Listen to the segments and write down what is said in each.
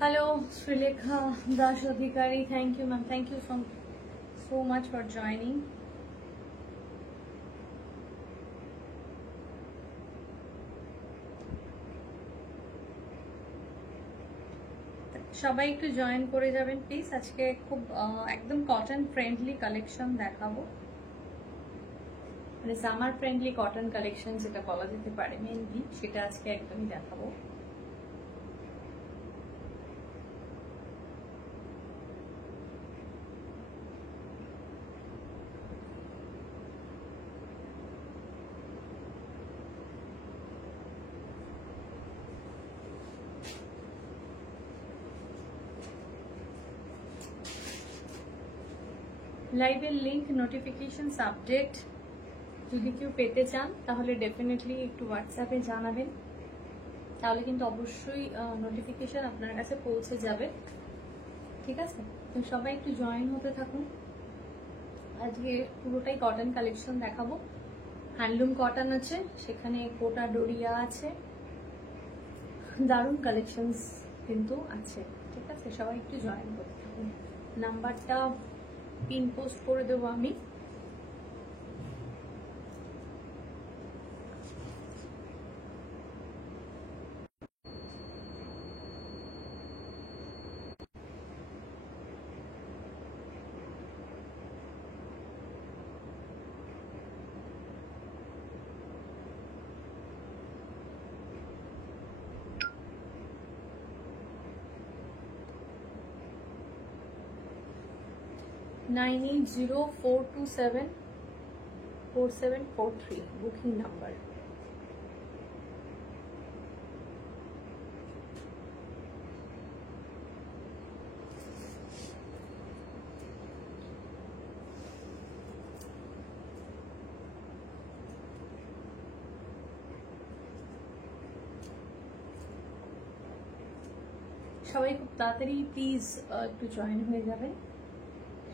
Hello, Srilekha Das Adhikari. Thank you, ma'am. Thank you so much for joining. সবাই একটু join করে যাবেন please. আজকে খুব একদম কটন ফ্রেন্ডলি কালেকশন দেখাবো, মানে সামার ফ্রেন্ডলি কটন কালেকশন যেটা বলা যেতে পারে মেইনলি, সেটা আজকে একদমই দেখাবো। লাইভের লিংক, নোটিফিকেশনস, আপডেট যদি কেউ পেতে চান তাহলে ডেফিনেটলি একটু হোয়াটসঅ্যাপে জানাবেন, তাহলে কিন্তু অবশ্যই নোটিফিকেশন আপনার কাছে পৌঁছে যাবে। ঠিক আছে, তো সবাই একটু জয়েন হতে থাকুন। আজকে পুরোটাই কটন কালেকশন দেখাবো। হ্যান্ডলুম কটন আছে, সেখানে কোটা ডোরিয়া আছে, দারুণ কালেকশনস কিন্তু আছে। ঠিক আছে, সবাই একটু জয়েন করতে থাকুন। নাম্বারটা পিন পোস্ট করে দেবো আমি। Nine 9804274743 booking number. সবাই খুব তাড়াতাড়ি প্লিজ একটু জয়েন হয়ে যাবেন।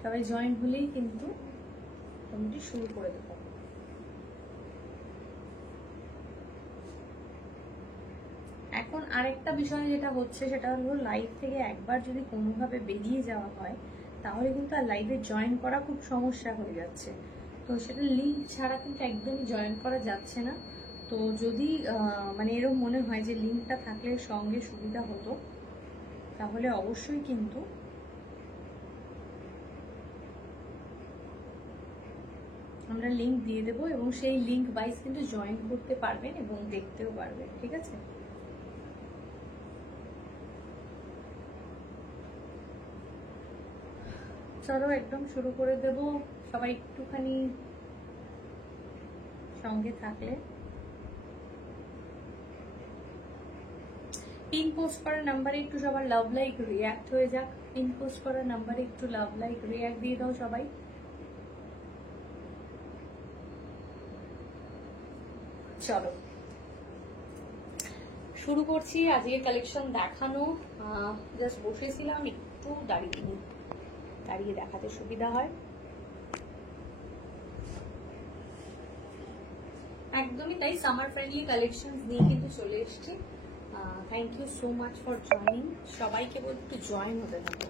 সবাই জয়েন হলেই কিন্তু মোটামুটি শুরু করে দেব। এখন আরেকটা বিষয় যেটা হচ্ছে সেটা হলো, লাইভ থেকে একবার যদি কোনোভাবে বেরিয়ে যাওয়া হয় তাহলে কিন্তু আর লাইভে জয়েন করা খুব সমস্যা হয়ে যাচ্ছে। তো সেটা লিঙ্ক ছাড়া কিন্তু একদমই জয়েন করা যাচ্ছে না। তো যদি মানে এরকম মনে হয় যে লিঙ্কটা থাকলে সঙ্গে সুবিধা হতো, তাহলে অবশ্যই কিন্তু আমরা লিংক দিয়ে দেবো এবং সেই লিংক ওয়াইজ কিন্তু জয়েন করতে পারবেন এবং দেখতেও পারবেন। ঠিক আছে, চলো একদম শুরু করে দেব। সবাই একটুখানি সঙ্গে থাকলে। পিন পোস্ট করার নাম্বারে একটু সবার লাভ লাইক রিয়াক্ট হয়ে যাক। পিন পোস্ট করার নাম্বারে একটু লাভ লাইক রিয়াক্ট দিয়ে দাও সবাই। চলো শুরু করছি আজকের কালেকশন দেখানো। জাস্ট বসেছিলাম, একটু দাঁড়িয়ে দেখাতে সুবিধা হয়। একদমই তাই, সামার ফ্রেন্ডলি কালেকশন নিয়ে কিন্তু চলে এসেছি। Thank you so much for joining. সবাইকে বলতে একটু জয়েন হতে থাকো।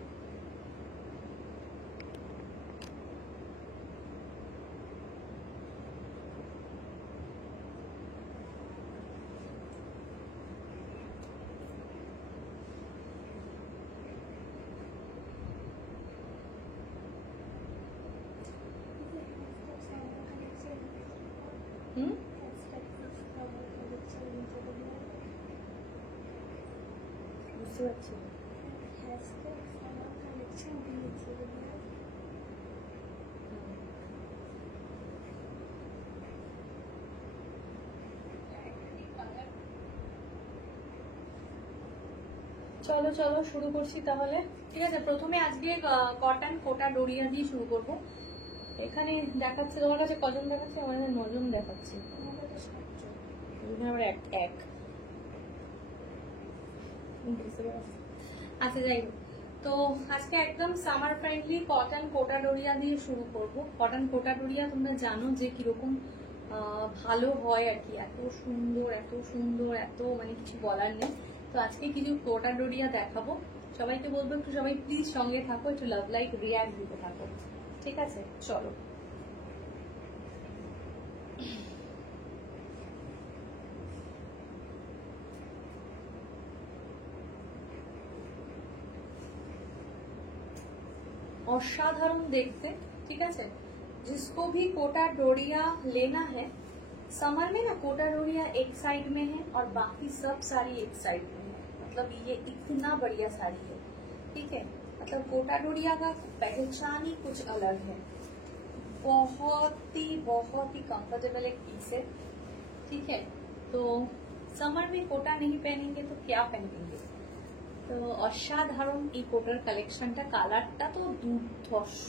বুঝতে পারছি। চলো চলো শুরু করছি তাহলে। ঠিক আছে, প্রথমে আজকে কটন কোটা ডোরিয়া দিয়ে শুরু করব। এখানে দেখাচ্ছে, তোমার কাছে কজন দেখাচ্ছে? আমার কাছে 9 জন দেখাচ্ছে। আবার এক আচ্ছা, যাই হোক। তো আজকে একদম সামার ফ্রেন্ডলি কটন কোটা ডোরিয়া দিয়ে শুরু করব। কটন কোটা ডোরিয়া তোমরা জানো যে কিরকম ভালো হয় আর কি, এত সুন্দর এত মানে কিছু বলার নেই। তো আজকে কিছু কোটা ডোরিয়া দেখাবো। সবাইকে বলবো একটু সবাই প্লিজ সঙ্গে থাকো, একটু লাভ লাইক রিয়াক্ট দিতে থাকো, ঠিক আছে? চলো असाधारण देखते, ठीक है। जिसको भी कोटा डोरिया लेना है, समर में ना कोटा डोरिया एक साइड में है और बाकी सब साड़ी एक साइड में है। मतलब ये इतना बढ़िया साड़ी है, ठीक है। मतलब कोटा डोरिया का पहचान ही कुछ अलग है। बहुत ही कंफर्टेबल एक पीस है, ठीक है। तो समर में कोटा नहीं पहनेंगे तो क्या पहनेंगे। তো অসাধারণ এই কোটার কালেকশনটা, কালারটা তো দুর্ধর্ষ,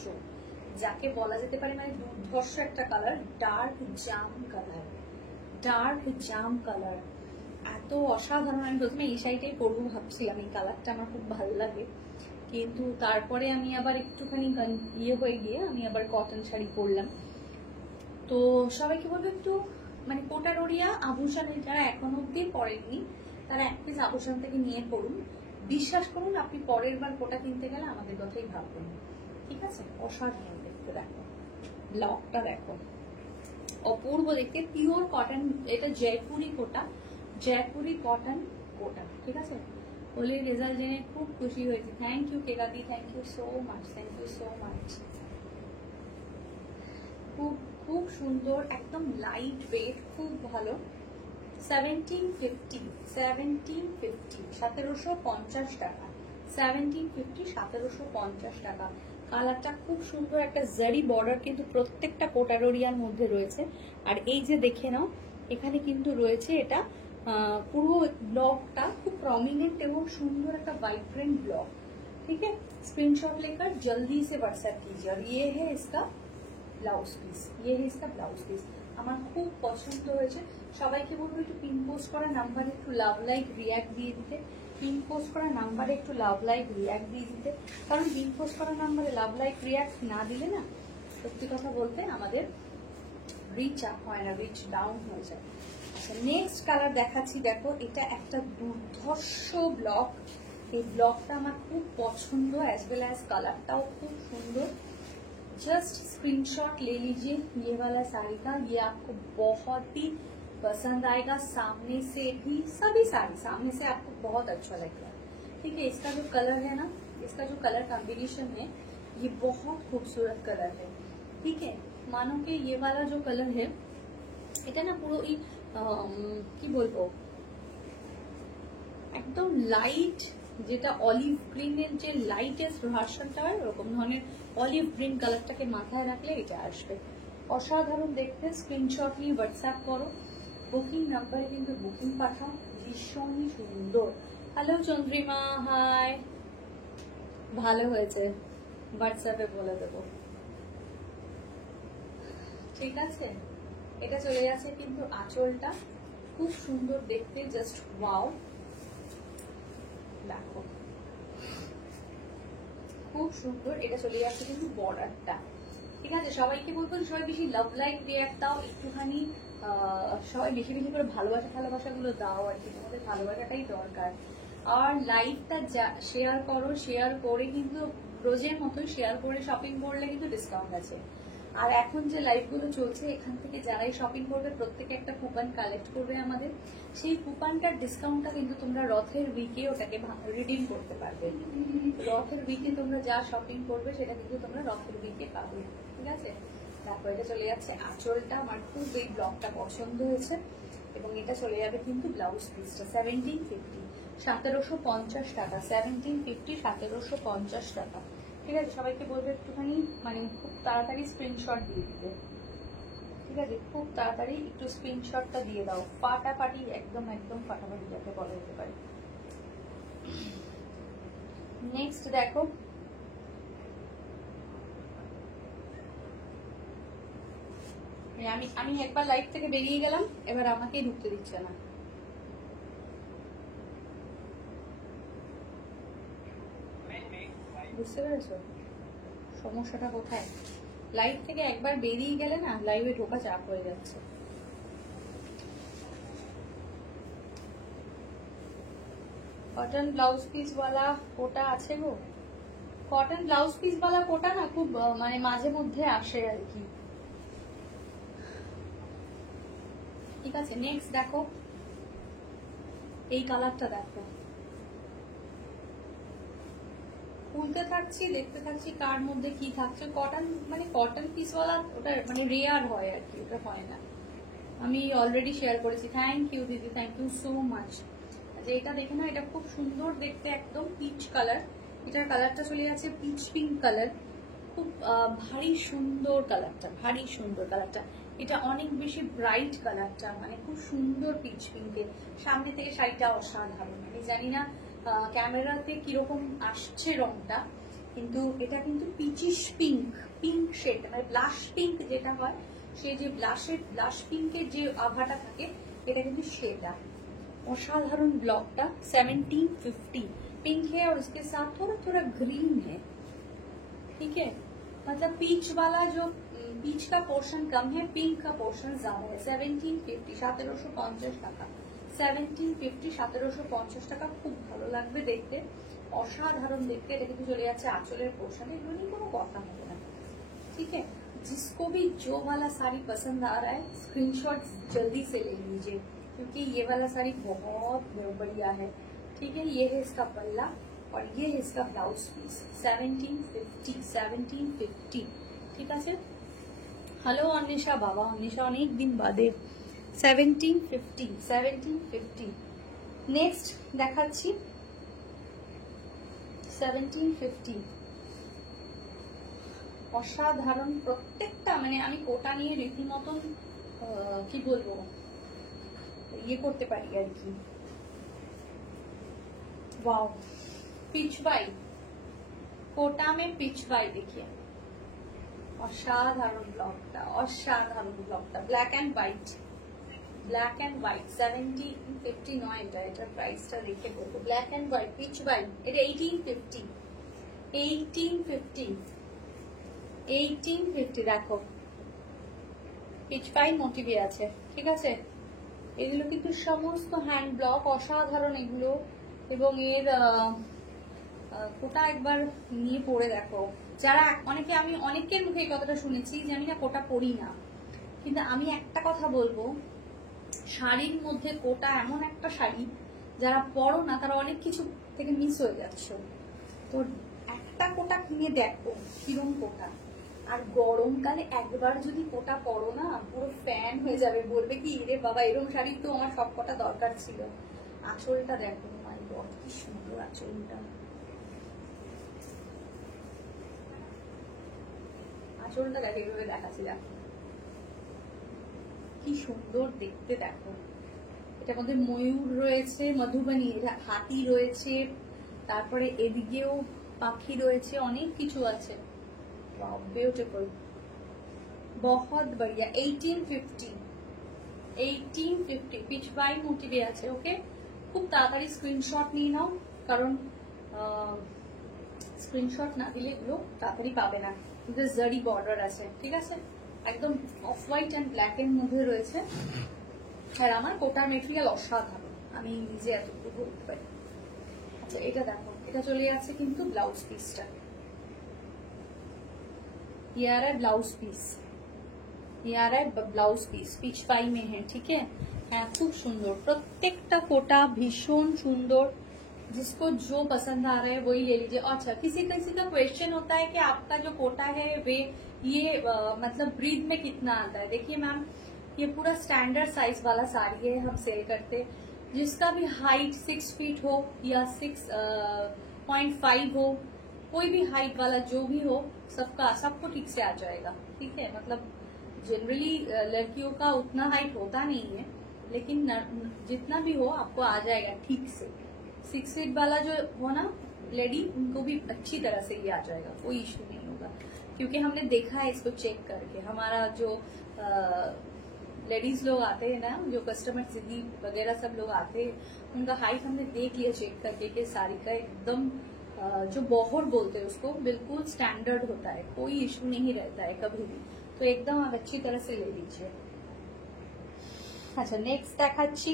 যাকে বলা যেতে পারে মানে দুর্ধর্ষ একটা কালার, ডার্ক জাম কালার, এত অসাধারণ। আমি প্রথমে এই শাড়িটাই পরবো ভাবছিলাম, এই কালারটা আমার খুব ভালো লাগে, কিন্তু তারপরে আমি আবার একটুখানি হয়ে গিয়ে আমি আবার কটন শাড়ি পরলাম। তো সবাইকে বলবো একটু মানে কোটা ডোরিয়া আভূষণ যারা এখন অব্দি পরেননি তারা এক পিস আভূষণ থেকে নিয়ে পড়ুন। বিশ্বাস করুন আপনি পরের বার কোটা কিনতে গেলে আমাদের কথাই ভাববেন, ঠিক আছে। অসাধারণ দেখতে, দেখো ব্লকটা দেখো, অপূর্ব দেখতে, পিওর কটন, এটা জয়পুরি কটন কোটা, ঠিক আছে। বলে রেজাল্ট জেনে খুব খুশি হয়েছে। থ্যাংক ইউ কেকাদি, থ্যাংক ইউ সো মাচ। খুব সুন্দর, একদম লাইট ওয়েট, খুব ভালো। 1750 1750 টাকা, 1750 টাকা। কালারটা খুব সুন্দর, একটা জারি বর্ডার কিন্তু প্রত্যেকটা কোটা ডোরিয়ার মধ্যে রয়েছে। আর এই যে দেখে নাও এখানে কিন্তু রয়েছে এটা পুরো ব্লকটা খুব প্রমিনেंट এবং সুন্দর একটা वाइब्रेंट ब्लॉक, ठीक है। स्क्रीनशॉट लेकर जल्दी से व्हाट्सएप कीजिए। और ये है इसका ব্লাউজ পিস, আমার খুব পছন্দ হয়েছে। সবাইকে বলবো একটু পিন পোস্ট করা নাম্বারে একটু লাভ লাইক রিয়াক্ট দিয়ে দিতে, কারণ পিন পোস্ট করা নাম্বারে লাভ লাইক রিয়াক্ট না দিলে না সত্যি কথা বলতে আমাদের রিচ আপ হয় না, রিচ ডাউন হয়ে যায়। আচ্ছা নেক্সট কালার দেখাচ্ছি, দেখো এটা একটা দুর্ধর্ষ ব্লক, এই ব্লকটা আমার খুব পছন্দ, অ্যাজ ওয়েল অ্যাজ কালারটাও খুব সুন্দর। जस्ट स्क्रीनशॉट ले लीजिए ये वाला साड़ी का, ये आपको बहुत ही पसंद आएगा। सामने से भी सभी साड़ी सामने से आपको बहुत अच्छा लगेगा, ठीक है। इसका जो कलर है ना, इसका जो कलर कॉम्बिनेशन है ये बहुत खूबसूरत कलर है, ठीक है। मानो कि ये वाला जो कलर है এটা না পুরো এই কি বলবো একদম লাইট, যেটা অলিভ গ্রিনের যে লাইটেস্ট ভার্সনটা হয় ওরকম ধরনের অলিভ গ্রিন কালারটাকে মাথায় রাখলে এটা আসবে। অসাধারণ দেখতে, স্ক্রিনশট নিয়ে হোয়াটসঅ্যাপ করো, বুকিং নাম্বারে কিন্তু বুকিং পাঠাও, ভীষণই সুন্দর। হ্যালো চন্দ্রিমা, হাই, ভালো হয়েছে, হোয়াটসঅ্যাপে বলে দেবো, ঠিক আছে। এটা চলে যাচ্ছে কিন্তু আঁচলটা খুব সুন্দর দেখতে, জাস্ট ওয়াও, দেখো খুব সুন্দর। এটা চলে যাচ্ছে কিন্তু বর্ডারটা, ঠিক আছে। সবাইকে বলবো সবাই বেশি লাভ লাইক রিয়াক্ট দাও, একটুখানি সবাই বেশি বেশি করে ভালোবাসা গুলো দাও আর কি, তোমাদের ভালোবাসাটাই দরকার। আর লাইভটা শেয়ার করো, শেয়ার করে কিন্তু রোজের মতোই শেয়ার করে শপিং করলে কিন্তু ডিসকাউন্ট আছে। আর এখন যে লাইভ গুলো চলছে এখান থেকে যারাই শপিং করবে প্রত্যেকে একটা কুপন কালেক্ট করবে আমাদের, সেই কুপনটার ডিসকাউন্টটা কিন্তু তোমরা রথের উইকে ওটাকে রিডিম করতে পারবে। রথের উইকে তোমরা যা শপিং করবে সেটা কিন্তু তোমরা রথের উইকে পাবে, ঠিক আছে। তারপর এটা চলে যাচ্ছে আঁচলটা, আমার খুব এই ব্লকটা পছন্দ হয়েছে। এবং এটা চলে যাবে কিন্তু ব্লাউজ পিসটা 1750, 1750 টাকা, 1750, 1750 টাকা, ঠিক আছে। সবাইকে বলবো একটুখানি মানে খুব তাড়াতাড়ি স্ক্রিনশট দিয়ে দিতে, ঠিক আছে। খুব তাড়াতাড়ি একটু স্ক্রিনশটটা দিয়ে দাও, ফাটাফাটি, একদম ফাটাফাটি যাকে বলা যেতে পারে। নেক্সট দেখো আমি একবার লাইভ থেকে বেরিয়ে গেলাম, এবার আমাকেই ঢুকতে দিচ্ছে না। বুঝতে পেরেছো সমস্যাটা কোথায়? লাইভ থেকে একবার বেরিয়ে গেলে না লাইভে ঢোকা চাপ হয়ে যাচ্ছে। কটন ব্লাউজ পিস वाला কোটা আছে গো। কটন ব্লাউজ পিস वाला কোটা না খুব মানে মাঝে মধ্যে আসে আর কি। ঠিক আছে, নেক্সট দেখো, এই কালারটা দেখো। খুলতে থাকছি, দেখতে থাকছি কার মধ্যে কি থাকছে। কটন মানে কটন পিস वाला ওটা মানে রেয়ার হয় আর কি, ওটা হয় না। আমি অলরেডি শেয়ার করেছি। থ্যাংক ইউ দিদি, থ্যাংক ইউ সো মাচ। আচ্ছা এটা দেখে না, এটা খুব সুন্দর দেখতে, একদম পিচ কালার। এটার কালারটা চলে যাচ্ছে পিচ পিঙ্ক কালার। খুব ভারী সুন্দর কালারটা, ভারী সুন্দর কালারটা। এটা অনেক বেশি ব্রাইট কালারটা, মানে খুব সুন্দর পিচ পিঙ্কে। সামনে থেকে শাড়িটা অসাধারণ। আমি জানি না ক্যামেরাতে কিরকম আসছে রংটা, কিন্তু এটা কিন্তু পিচিশ পিঙ্ক, পিঙ্ক শেড, মানে ব্লাশ পিঙ্ক যেটা হয়, সেই যে ব্লাশ পিঙ্কের যে আভাটা থাকে, এটা কিন্তু সেটা। असाधारण ब्लॉक का 1750 पिंक है और उसके साथ थोड़ा थोड़ा ग्रीन है। ठीक है, मतलब पीच वाला जो पीच का पोर्शन कम है, पिंक का पोर्शन ज्यादा है। 1750 1750 টাকা, 1750 1750 টাকা। খুব ভালো লাগবে দেখতে, অসাধারণ দেখতে। এটা কিন্তু চলে যাচ্ছে আঁচলের পোর্শনে, এগুলো নিয়ে কোনো কথা হবে না। ठीक है, जिसको भी जो वाला साड़ी पसंद आ रहा है स्क्रीनशॉट जल्दी से ले लीजिए, क्योंकि ये वाला साड़ी बहुत बढ़िया है। ठीक है, ये है इसका पल्ला और ये है इसका ब्लाउज पीस। 1750 ठीक है। हेलो अनिशा बाबा, अनिशा अनेक दिन बादे। 1750 नेक्स्ट দেখাচ্ছি 1750। অসাধারণ প্রত্যেকটা, মানে আমি কোটা নিয়ে রীতিমতন কি বলবো, ये করতে পারি আর কি। वाओ, पिचवाई, कोटा में पिचवाई देखिए, असाधारण ब्लॉकটা, असाधारण ब्लॉकটা। Black and white, black and white 1750 নয়, এটা প্রাইসটা লিখে বলবো। ব্ল্যাক এন্ড হোয়াইট পিচওয়াই, এটা 1850 দেখো, পিচওয়াই মোটিভে আছে। ঠিক আছে, এগুলো কিন্তু সমস্ত হ্যান্ড ব্লক, অসাধারণ এগুলো। এবং এর কোটা একবার নিয়ে পরে দেখো। যারা অনেকে, আমি অনেকের মুখে এই কথাটা শুনেছি যে আমি না কোটা পরি না, কিন্তু আমি একটা কথা বলবো, শাড়ির মধ্যে কোটা এমন একটা শাড়ি, যারা পরো না তারা অনেক কিছু থেকে মিস হয়ে যাচ্ছে। তো একটা কোটা কিনে দেখো কিরম কোটা। আর গরমকালে একবার যদি কোটা পরো না, পুরো ফ্যান হয়ে যাবে, বলবে কি রে বাবা, এরকম শাড়ি তো আমার সব কটা দরকার ছিল। আঁচলটা দেখো, মাই গড কি সুন্দর আঁচলটা, আঁচলটা দেখো, এইভাবে দেখাচ্ছি দেখো কি সুন্দর দেখতে। দেখো এটার মধ্যে ময়ূর রয়েছে, মধুবনী, হাতি রয়েছে, তারপরে এদিকেও পাখি রয়েছে, অনেক কিছু আছে। वाओ ब्यूटीफुल, बहुत बढ़िया। 1850 পিচওয়াই মোটিভে আছে। ওকে, খুব তাড়াতাড়ি স্ক্রিনশট নিয়ে নাও, কারণ স্ক্রিনশট না দিলে এগুলো তাড়াতাড়ি পাবে না। জারি বর্ডার আছে, ঠিক আছে, একদম অফ হোয়াইট এন্ড ব্ল্যাক এর মধ্যে রয়েছে। আর আমার কোটার মেটেরিয়াল অসাধারণ, আমি নিজে এতটুকু বলতে পারি। আচ্ছা এটা দেখো, এটা চলে যাচ্ছে কিন্তু ব্লাউজ পিসটা। ये आ रहा है ब्लाउज पीस, ये आ रहा है ब्लाउज पीस, पिचवाई में है। ठीक है, खूब सुंदर प्रत्येकटा कोटा, भीषण सुंदर। जिसको जो पसंद आ रहा है वही ले लीजिए। अच्छा, किसी किसी का क्वेश्चन होता है कि आपका जो कोटा है वे ये मतलब ब्रीद में कितना आता है। देखिए मैम, ये पूरा स्टैंडर्ड साइज वाला साड़ी है, हम सेल करते। जिसका भी हाइट 6 फीट हो या 6.5 हो, कोई भी हाइट वाला जो भी हो, सबको ठीक से आ जाएगा। ठीक है, मतलब जनरली लड़कियों का उतना हाइट होता नहीं है, लेकिन जितना भी हो आपको आ जाएगा ठीक से। 6 फीट वाला जो हो ना लेडी, उनको भी अच्छी तरह से ये आ जाएगा, कोई इश्यू नहीं होगा। क्योंकि हमने देखा है इसको चेक करके। हमारा जो लेडीज लोग आते हैं ना, जो कस्टमर दीदी वगैरह सब लोग आते हैं, उनका हाइट हमने देख लिया चेक करके कि साड़ी का एकदम जो बॉहर बोलते हैं उसको, बिल्कुल स्टैंडर्ड होता है, कोई इशू नहीं रहता है कभी भी। तो एकदम आप अच्छी तरह से ले लीजिए। अच्छा नेक्स्ट देखाচ্ছি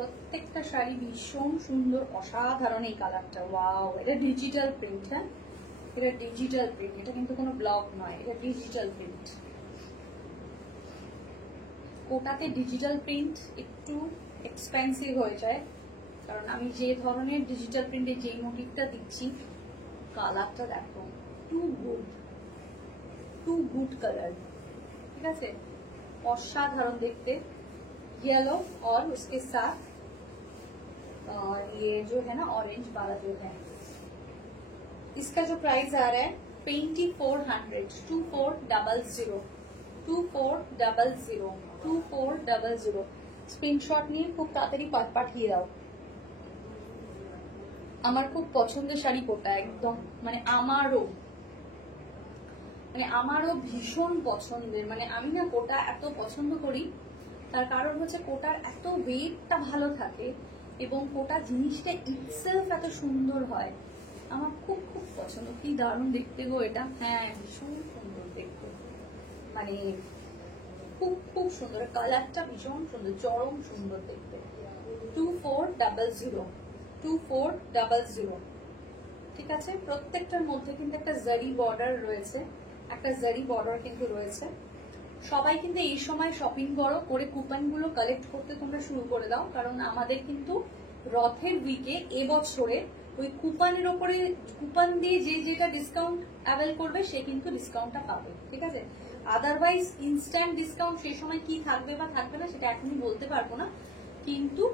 প্রত্যেকটা শাড়ি ভীষণ সুন্দর, অসাধারণ এই কালারটা। ওয়াও, এটা ডিজিটাল প্রিন্ট। হ্যাঁ, এটা ডিজিটাল প্রিন্ট, এটা কিন্তু কোনো ব্লক নয়, এটা ডিজিটাল প্রিন্ট। কোটাতে ডিজিটাল প্রিন্ট একটু এক্সপেন্সিভ হয়ে যায়, কারণ আমি যে ধরনের ডিজিটাল প্রিন্টে যেই মোটিভটা দিচ্ছি, কালারটা দেখো, টু গুড কালার। ঠিক আছে, অসাধারণ देखते। येलो और उसके साथ ये जो है ना ऑरेंज वाला जो है, इसका जो प्राइस आ रहा है 2400, 2400 স্ক্রিনশট নিয়ে খুব তাড়াতাড়ি পাঠিয়ে দাও। আমার খুব পছন্দের শাড়ি কোটা, একদম মানে আমারও ভীষণ পছন্দের। মানে আমি না কোটা এত পছন্দ করি, তার কারণ হচ্ছে কোটার এত ওয়েটটা ভালো থাকে এবং কোটা জিনিসটা ইটসেলফ এত সুন্দর হয়। আমার খুব খুব পছন্দ। কি দারুণ দেখতে গো এটা। হ্যাঁ, ভীষণ সুন্দর দেখতে, মানে খুব খুব সুন্দর। কালারটা ভীষণ সুন্দর, চরম সুন্দর দেখতে। 2400 ঠিক আছে। প্রত্যেকটার মধ্যে কিন্তু একটা জারি বর্ডার রয়েছে, একটা জারি বর্ডার কিন্তু রয়েছে। সবাই কিন্তু এই সময় শপিং করে কুপনগুলো কালেক্ট করতে তোমরা শুরু করে দাও, কারণ আমাদের কিন্তু রথের উইকে এবছরে ওই কুপনের ওপরে, কুপন দিয়ে যে যেটা ডিসকাউন্ট অ্যাভেল করবে সে কিন্তু ডিসকাউন্টটা পাবে। ঠিক আছে, আদারওয়াইজ ইনস্ট্যান্ট ডিসকাউন্ট সেই সময় কি থাকবে বা থাকবে না সেটা এখনই বলতে পারবো না, কিন্তু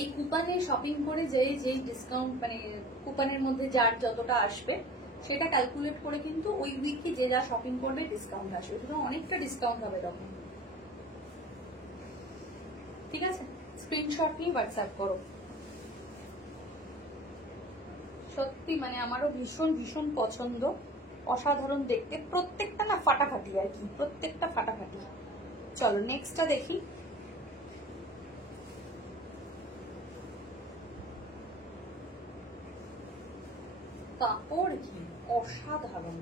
এই কুপনে শপিং করে যে ডিসকাউন্ট, মানে কুপনের মধ্যে যার যতটা আসবে সেটা ক্যালকুলেট করে কিন্তু ওই উইকে যে যা শপিং করবে ডিসকাউন্ট আসবে, সুতরাং অনেকটা ডিসকাউন্ট হবে তখন। ঠিক আছে, স্ক্রিনশট নিয়ে হোয়াটসঅ্যাপ করো। সত্যি মানে আমারও ভীষণ ভীষণ পছন্দ, অসাধারণ দেখতে। প্রত্যেকটা না ফাটাফাটি আর কি, প্রত্যেকটা ফাটাফাটি। চলো নেক্সটটা দেখি। কাপড় কি অসাধারণ,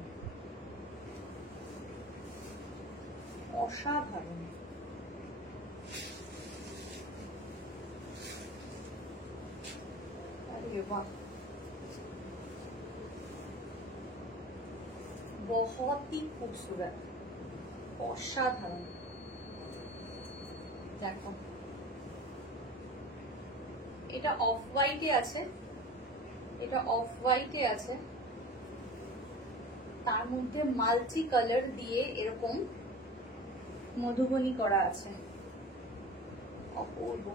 অসাধারণ। अरे वाह, बहुत ही खूबसूरत, অসাধারণ। দেখো এটা অফ হোয়াইটে আছে, এটা অফ হোয়াইটে আছে, তার মধ্যে মাল্টি কালার দিয়ে এরকম মধুবনী করা আছে, অপূর্ব।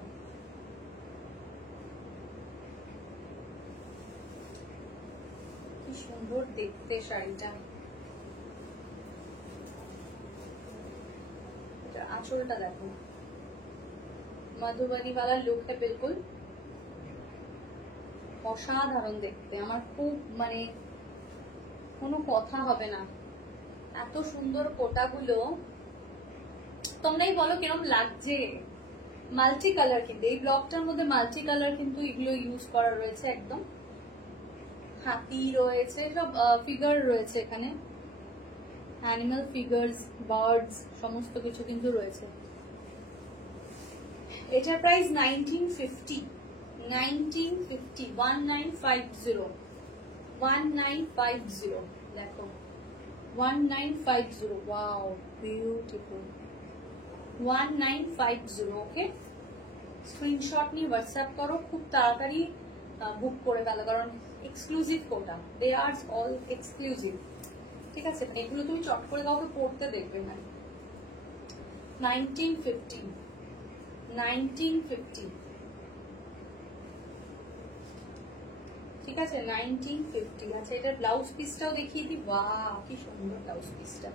কি সুন্দর দেখতে শাড়িটা। আঁচলটা দেখো, মধুবনী वाला लुक है बिल्कुल, অসাধারণ দেখতে। আমার খুব মানে কোনো কথা হবে না, এত সুন্দর কোটাগুলো। তোমরাই বলো কিরকম লাগছে। মাল্টি কালার, কিন্তু এই ব্লকটার মধ্যে মাল্টি কালার কিন্তু এগুলো ইউজ করা রয়েছে। একদম হাতি রয়েছে, সব ফিগার রয়েছে এখানে, অ্যানিমাল ফিগার্স, বার্ডস, সমস্ত কিছু কিন্তু রয়েছে। এটার প্রাইস 1950, 1950 দেখো 1950। Wow, beautiful. 1950। ওকে, স্ক্রিনশট নিয়ে হোয়াটসঅ্যাপ করো, খুব তাড়াতাড়ি বুক করে ফেলো, কারণ এক্সক্লুসিভ কোটা, দে আর অল এক্সক্লুসিভ। ঠিক আছে, এগুলো তুমি চট করে কাউকে পড়তে দেখবে না। 1950 ঠিক আছে, 1950। আচ্ছা, এটার ব্লাউজ পিসটাও দেখিয়ে দিই। বাহ, কি সুন্দর ব্লাউজ পিসটা,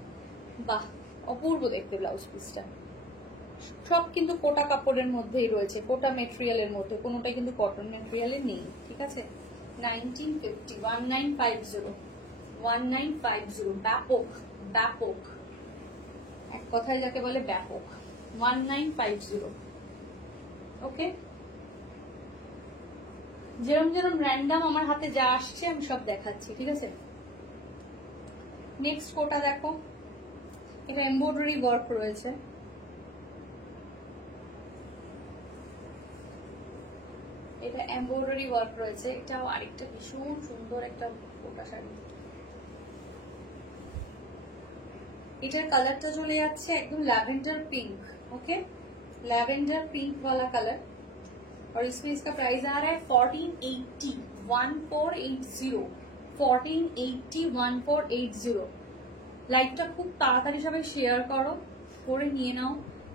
বাহ, অপূর্ব দেখতে ব্লাউজ পিসটা। সব কিন্তু কোটা কাপড়ের মধ্যেই রয়েছে, কোটা মেটেরিয়ালের মধ্যে, কোনোটাই কিন্তু কটন মেটেরিয়ালের নেই। ঠিক আছে, 1950, 1950, ব্যাপক, ব্যাপক, এক কথায় যাকে বলে ব্যাপক। 1950। ওকে, যেরম যেরম র্যান্ডাম আমার হাতে যা আসছে আমি সব দেখাচ্ছি। ঠিক আছে, নেক্সট কোটা দেখো, এটা এমব্রয়ডারি ওয়ার্ক রয়েছে। এটা এমব্রয়ডারি ওয়ার্ক রয়েছে, এটা কিন্তু কোনো ব্লক নয়, এটা কিন্তু একদম হাতির ওপরে এমব্রয়ডারি ওয়ার্ক রয়েছে। দেখো, এটা এমব্রয়ডারি ওয়ার্ক রয়েছে, এটা এমব্রয়ডারি ওয়ার্ক রয়েছে, এটা এমব্রয়ডারি ওয়ার্ক রয়েছে। এটা এমব্রয়ডারি ওয়ার্ক রয়েছে, এটাও আরেকটা ভীষণ সুন্দর একটা কোটা শাড়ি। এটার কালারটা চলে যাচ্ছে একদম lavender pink. Okay, lavender pink वाला कलर। और इसमें इसका प्राइस आ रहा है 1480 1480 1480 1480। লাইভটা খুব তাড়াতাড়ি সবাই শেয়ার করো, করে নিয়ে নাও,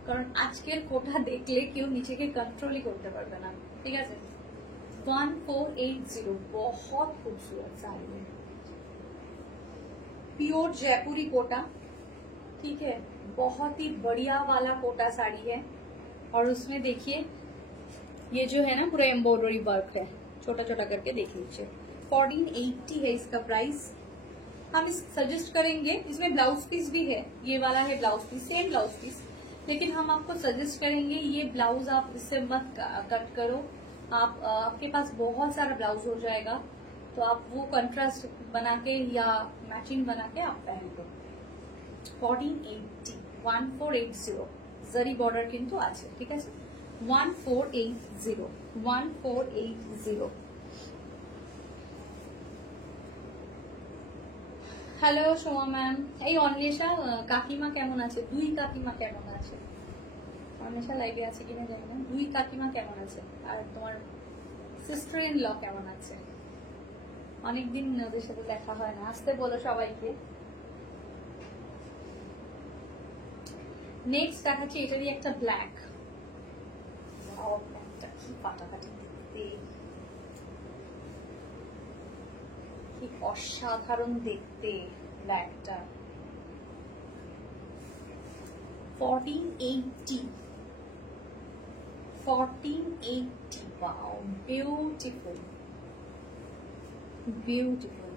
কারণ আজকের কোটা দেখলে কেউ নিজেকে कंट्रोल ही করতে পারবে না। ঠিক আছে, 1480 बहुत खूबसूरत साड़ी है, प्योर जयपुरी कोटा। ठीक है, बहुत ही बढ़िया वाला कोटा साड़ी है। और उसमें देखिए ये जो है ना पूरा एम्ब्रॉयडरी वर्क है, छोटा छोटा करके देख लीजिए। 1480 है इसका प्राइस। हम इस सजेस्ट करेंगे, इसमें ब्लाउज पीस भी है, ये वाला है blouse piece, same blouse piece, लेकिन हम आपको सजेस्ट करेंगे ये ब्लाउज आप इससे मत कट करो। आपके पास बहुत सारा ब्लाउज हो जाएगा, तो आप वो कंट्रास्ट बना के या मैचिंग बना के आप पहन लो। 1480 1480 जरी बॉर्डर किंतु आछे। ठीक है, 1480 1480। হ্যালো সোমা ম্যাম, এই অন্বেষা কাকিমা কেমন আছে? দুই কাকিমা কেমন আছে? অন্বেষা লাইভে আছে কিনা জানি না। দুই কাকিমা কেমন আছে? আর তোমার সিস্টার ইন ল কেমন আছে? অনেকদিন ওদের সাথে দেখা হয় না, আসতে বলো সবাইকে। নেক্সট দেখাচ্ছি এটারই একটা ব্ল্যাক। ব্ল্যাকটা কি ফাটাফাটি দেখতে, কি অসাধারণ দেখতে ব্ল্যাকটা। 1480 1480। ওয়াও, বিউটিফুল বিউটিফুল,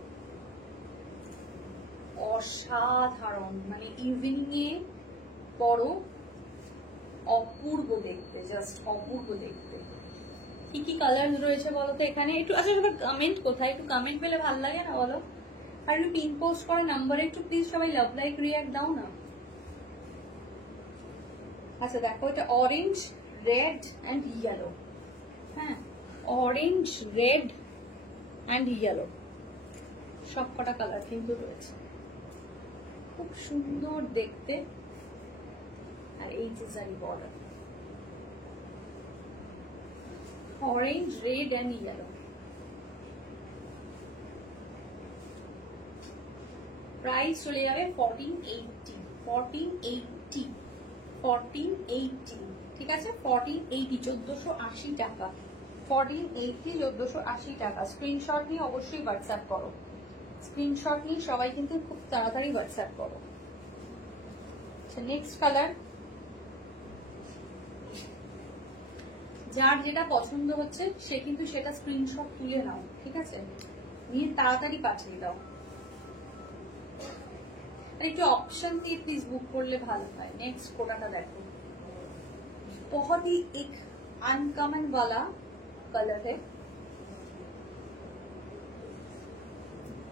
অসাধারণ, মানে ইভিনিং এ পরো, অপূর্ব দেখতে, জাস্ট অপূর্ব দেখতে। কি কি কালার রয়েছে বলো তো এখানে একটু। আচ্ছা সবাই কমেন্ট কোথায়, একটু কমেন্ট পেলে ভালো লাগে না বলো? আর একটু পিন পোস্ট করে নাম্বারে একটু প্লিজ সবাই লাভ লাইক রিঅ্যাক্ট দাও না। আচ্ছা দেখো, এটা অরেঞ্জ রেড অ্যান্ড ইয়েলো। হ্যাঁ, অরেঞ্জ রেড অ্যান্ড ইয়েলো সব কটা কালার কিন্তু রয়েছে, খুব সুন্দর দেখতে। আর এই যে জারি border, orange red and yellow. Price চলে যাবে 1480 1480 1480। ঠিক আছে, 1480 1480 টাকা। 1480 1480 টাকা। স্ক্রিনশট নিয়ে অবশ্যই হোয়াটসঅ্যাপ করো, স্ক্রিনশট নিয়ে সবাই কিন্তু খুব তাড়াতাড়ি হোয়াটসঅ্যাপ করো। আচ্ছা নেক্সট কালার, যার যেটা পছন্দ হচ্ছে সে কিন্তু সেটা স্ক্রিনশট তুলে নাও। ঠিক আছে, নিয়ে তাড়াতাড়ি পাঠিয়ে দাও। একটু ऑप्शन দিয়ে प्लीज बुक করলে ভালো হয়। नेक्स्ट कोटाটা देखो, बहुत ही एक अनकॉमन वाला कलर है,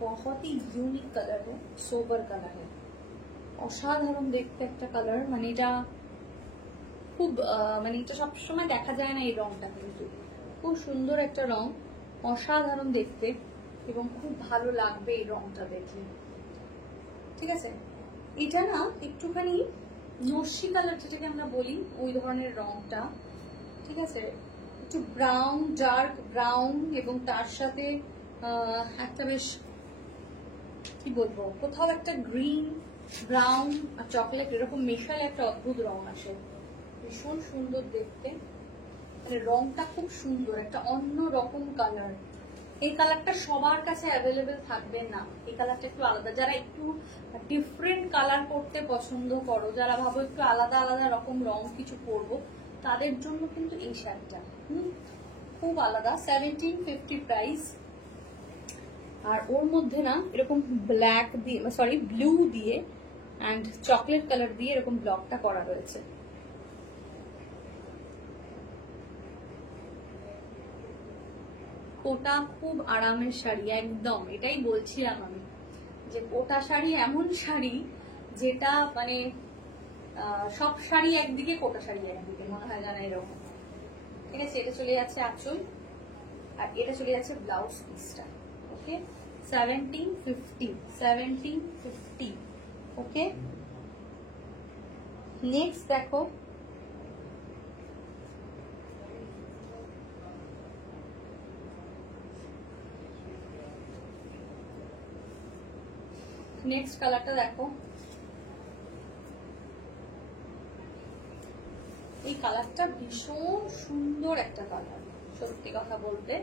बहुत ही यूनिक कलर है, सोबर कलर है, অসাধারণ দেখতে একটা কালার। মানে এটা খুব মানে এটা সবসময় দেখা যায় না এই রংটা, কিন্তু খুব সুন্দর একটা রং, অসাধারণ দেখতে এবং খুব ভালো লাগবে এই রংটা দেখলে। ঠিক আছে, এটা না একটুখানি নস্যি কালার যেটাকে আমরা বলি ওই ধরনের রংটা। ঠিক আছে, একটু ব্রাউন, ডার্ক ব্রাউন এবং তার সাথে একটা বেশ কি বলবো, কোথাও একটা গ্রিন, ব্রাউন আর চকলেট এরকম মেশালে একটা অদ্ভুত রং আসে, ভীষণ সুন্দর দেখতে। মানে রংটা খুব সুন্দর, একটা অন্য রকম কালার। এই কালারটা সবার কাছে অ্যাভেলেবেল থাকবে না, এই কালারটা একটু আলাদা। যারা একটু ডিফারেন্ট কালার পরতে পছন্দ করো, যারা ভাবো একটু আলাদা আলাদা রকম রং কিছু পরবো, তাদের জন্য কিন্তু এই শাড়িটা খুব আলাদা। 1750 প্রাইস। আর ওর মধ্যে না এরকম ব্ল্যাক দিয়ে, সরি ব্লু দিয়ে অ্যান্ড চকলেট কালার দিয়ে এরকম ব্লকটা করা রয়েছে। কোটা খুব আরামের শাড়ি, একদম এটাই বলছিলাম আমি, যে কোটা শাড়ি এমন শাড়ি যেটা মানে সব শাড়ি একদিকে, কোটা শাড়ি একদিকে, মনে হয় জানা এরকম। ঠিক আছে, এটা চলে যাচ্ছে আঁচল। আর এটা চলে যাচ্ছে ব্লাউজ পিসটা। ওকে 1750, 1750। ওকে নেক্সট দেখো, নেক্সট কালারটা দেখো, এই কালারটা ভীষণ সুন্দর একটা কালার সত্যি কথা বলতে।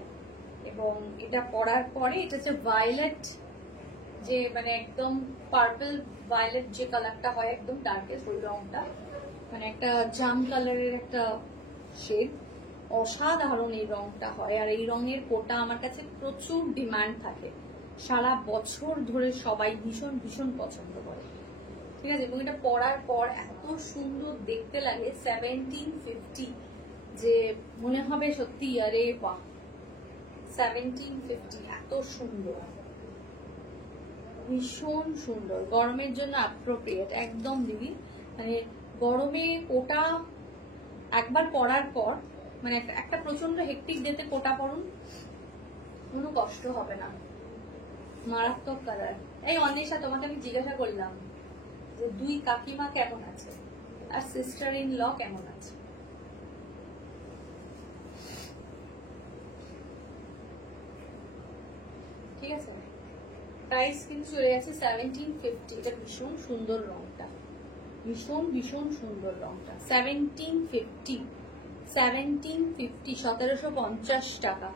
এবং এটা পরার পরে এটা হচ্ছে ভায়োলেট, যে মানে একদম পার্পল ভায়োলেট যে কালারটা হয় একদম ডার্কেস্ট, ওই রংটা মানে একটা জাম কালারের একটা শেড, অসাধারণ এই রংটা হয়। আর এই রঙের কোটা আমার কাছে প্রচুর ডিমান্ড থাকে, সারা বছর ধরে সবাই ভীষণ ভীষণ পছন্দ করে, ঠিক আছে। এবং এটা পরার পর এত সুন্দর দেখতে লাগে, 1750, যে মনে হবে সত্যি আরে বাহ, 1750 এত সুন্দর, ভীষণ সুন্দর, গরমের জন্য অ্যাপ্রোপ্রিয়েট একদম দিদি। মানে গরমে কোটা একবার পরার পর মানে একটা প্রচন্ড হেক্টিক ডেতে কোটা পরুন, কোনো কষ্ট হবে না, মারাত্মক কালার। এই অন্বেষা তোমাকে আমি জিজ্ঞাসা করলাম যে দুই কাকিমা কেমন আছে আর সিস্টার ইন ল কেমন আছে? ঠিক আছে, প্রাইস কিন্তু চলে গেছে 1750। এটা ভীষণ সুন্দর রংটা, ভীষণ ভীষণ সুন্দর রংটা। 1750, 1750 টাকা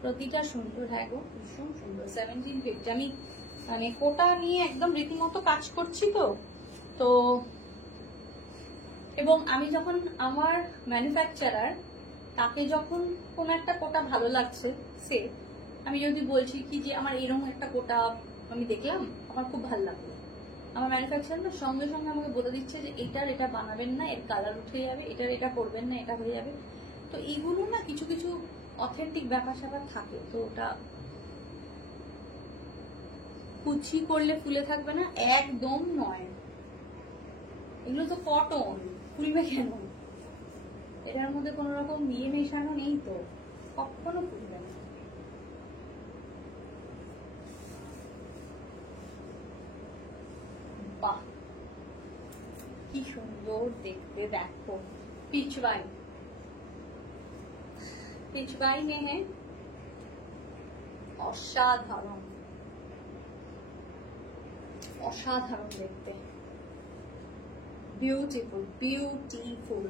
প্রতিটা সুন্দর। হ্যাঁ গো ভীষণ সুন্দর 1750। আমি মানে কোটা নিয়ে একদম রীতিমতো কাজ করছি তো এবং আমি যখন আমার ম্যানুফ্যাকচারার তাকে যখন কোন একটা কোটা ভালো লাগছে, সে আমি যদি বলছি কি যে আমার এরকম একটা কোটা আমি দেখলাম আমার খুব ভালো লাগলো, আমার ম্যানুফ্যাকচারার সঙ্গে সঙ্গে আমাকে বলে দিচ্ছে যে এটার এটা বানাবেন না, এর কালার উঠে যাবে, এটার এটা করবেন না, এটা হয়ে যাবে। তো এইগুলো না কিছু কিছু অথেন্টিক ব্যাপার স্যাপার থাকে, তো ওটা কুচি করলে ফুলে থাকবে না, একদম নয়। এগুলো তো কটন, ফুলবে কেন? এটার মধ্যে কোনো রকম নিয়ে মেশানো নেই তো, কখনো ফুলবে না। বাহ কি সুন্দর দেখতে, দেখো পিচবাই, পিচবাই में है, অসাধারণ অসাধারণ দেখতে, বিউটিফুল বিউটিফুল।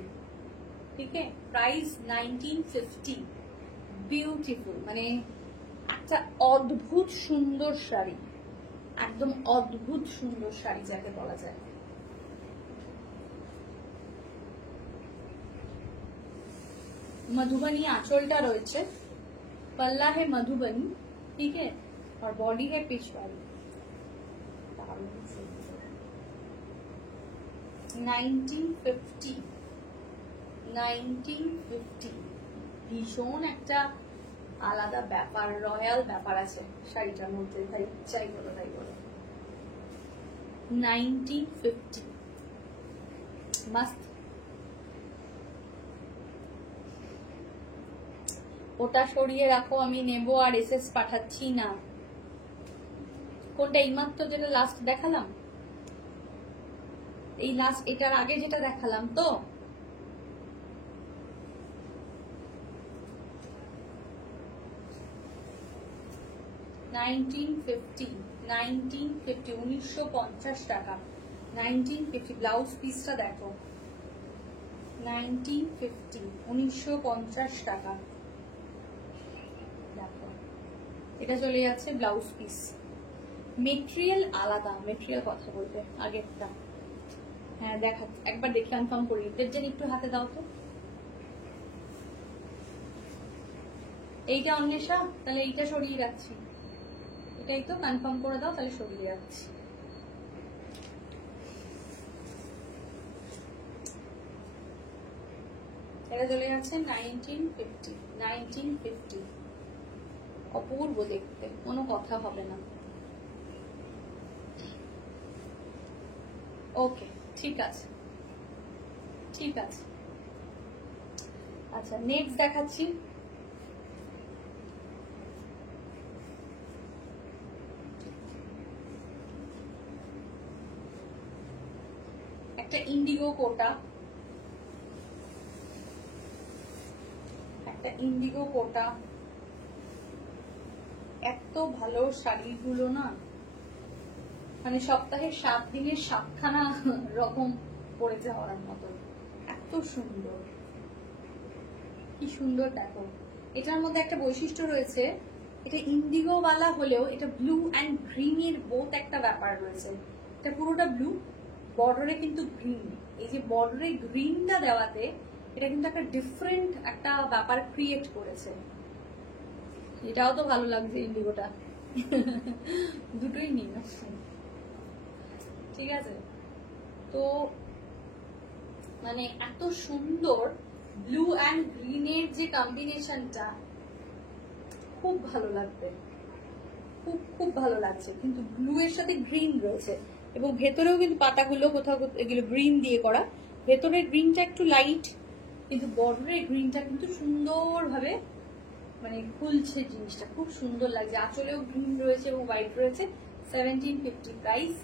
ঠিক আছে, প্রাইস 1950, বিউটিফুল মানে একটা অদ্ভুত সুন্দর শাড়ি, একদম অদ্ভুত সুন্দর শাড়ি যাকে বলা যায়। मधुबनी आंचलটা রয়েছে, पल्ला है मधुबनी, ठीक है, और बॉडी है पिचवाई। 1950, 1950 ভীষণ একটা আলাদা ব্যাপার, রয়্যাল ব্যাপার আছে শাড়িটার মধ্যে, ভাই চাই বলো তাই বলো। 1950 मस्त। ওটা সরিয়ে রাখো, আমি নেব আর এসএস পাঠাচ্ছি না। কোনটা? এইমাত্র যেটা লাস্ট দেখালাম, এই লাস্ট এটার আগে যেটা দেখালাম তো, $1950 টাকা, 1950। ব্লাউজ পিসটা দেখো, 1950, 1950 টাকা। দেখো এটা চলে যাচ্ছে ব্লাউজ পিস, মেটেরিয়াল আলাদা, মেটেরিয়াল কথা বলতে আগেরটা। হ্যাঁ দেখা, একবার দেখে কনফার্ম করি। দেবজান একটু হাতে দাও তো এইটা। অন্বেষা তাহলে এইটা সরিয়ে রাখছি, এটাই তো কনফার্ম করে দাও, তাহলে সরিয়ে রাখছি। এটা চলে যাচ্ছে 1950, 1950। অপূর্ব দেখতে, কোনো কথা হবে না। ওকে ঠিক আছে, ঠিক আছে। আচ্ছা নেক্সট দেখাচ্ছি, ইন্ডিগো কোটা, একটা ইন্ডিগো কোটা। এত ভালো শাড়িগুলো না, মানে সপ্তাহে 7 দিনের 7খানা রকম পরে যাওয়ার মতো, এত সুন্দর, কি সুন্দর দেখো। এটার মধ্যে একটা বৈশিষ্ট্য রয়েছে, এটা ইন্ডিগো ওয়ালা হলেও এটা ব্লু অ্যান্ড গ্রিনের বোথ একটা ব্যাপার রয়েছে। এটা পুরোটা ব্লু, বর্ডারে কিন্তু গ্রিন। এই যে বর্ডারে গ্রিনটা দেওয়াতে এটা কিন্তু একটা ডিফারেন্ট একটা ব্যাপার ক্রিয়েট করেছে। এটাও তো ভালো লাগছে ইন্ডিগোটা, দুটোই নিন, ঠিক আছে। তো মানে এত সুন্দর ব্লু অ্যান্ড গ্রিনের যে কম্বিনেশনটা, খুব ভালো লাগবে, খুব খুব ভালো লাগছে। কিন্তু ব্লু এর সাথে গ্রিন রয়েছে এবং ভেতরেও কিন্তু পাতাগুলো কোথাও এগুলো গ্রিন দিয়ে করা। ভেতরের গ্রিনটা একটু লাইট, কিন্তু বর্ডারের গ্রিনটা কিন্তু সুন্দরভাবে মানে খুলছে, জিনিসটা খুব সুন্দর লাগছে। আঁচলেও গ্রিন রয়েছে এবং হোয়াইট রয়েছে। 1750 প্রাইস,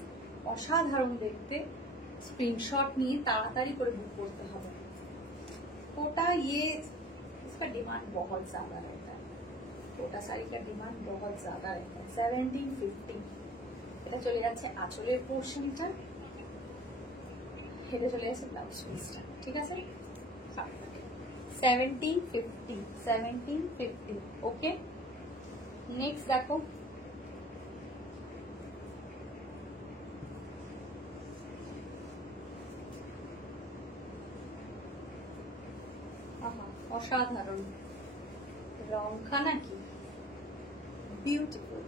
অসাধারণ দেখতে। स्क्रीनशॉट নিয়ে তাড়াতাড়ি করে বুক করতে হবে। कोटा ये इसका डिमांड बहुत ज्यादा रहता है, कोटा साड़ी का डिमांड बहुत ज्यादा रहता है। 1750 এটা চলে যাচ্ছে আঁচলের পোর্শনটা, এটা চলে যাচ্ছে ব্লাউজ পিসটা, ঠিক আছে। 1750 ওকে। নেক্সট দেখো, অসাধারণ রংখানা, কি বিউটিফুল।